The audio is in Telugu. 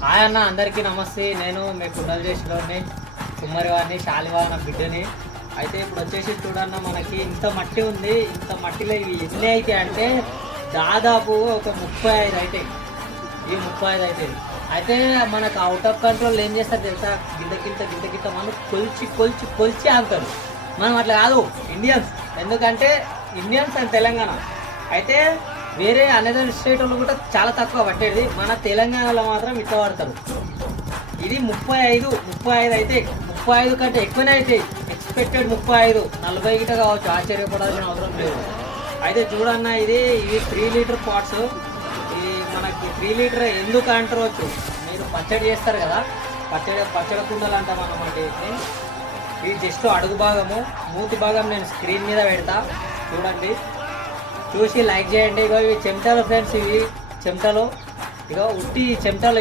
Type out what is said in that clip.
హాయ్ అన్న, అందరికీ నమస్తే. నేను మీ కుండలు చేసేవాడిని, కుమ్మరి వారిని, శాలివా నా బిడ్డని. అయితే ఇప్పుడు వచ్చేసి చూడన్న, మనకి ఇంత మట్టి ఉంది. ఇంత మట్టిలో ఇవి ఎన్ని అవుతాయి అంటే దాదాపు ఒక 35 అవుతాయి. ఈ 35 అవుతాయి. అయితే మనకు అవుట్ ఆఫ్ కంట్రోల్ ఏం చేస్తారు తెలుసా, గిద్ద మనం కొలిచి ఆగుతారు. మనం అట్లా కాదు, ఇండియన్స్. ఎందుకంటే ఇండియన్స్ అండ్ తెలంగాణ. అయితే వేరే అనదర్ స్టేట్ వాళ్ళు కూడా చాలా తక్కువ పట్టేది, మన తెలంగాణలో మాత్రం ఇట్లా పడతారు. ఇది 35 అయితే 35 కంటే ఎక్కువనే అవుతాయి. ఎక్స్పెక్టెడ్ 35, 40 గిట కావచ్చు. ఆశ్చర్యపడాల్సిన అవసరం లేదు. అయితే చూడన్న, ఇవి 3 లీటర్ పాట్స్. ఇది మనకి 3 లీటర్ ఎందుకు అంటారవచ్చు. మీరు పచ్చడి చేస్తారు కదా, పచ్చడి కుండలు అంటాం అన్నమాట. ఇది జస్ట్ అడుగు భాగము, మూతి భాగం నేను స్క్రీన్ మీద పెడతా, చూడండి. చూసి లైక్ చేయండి. ఇగో ఇవి చెమటలు ఫ్రెండ్స్, ఇవి చెమటలు. ఇగో ఉట్టి చెమటలు.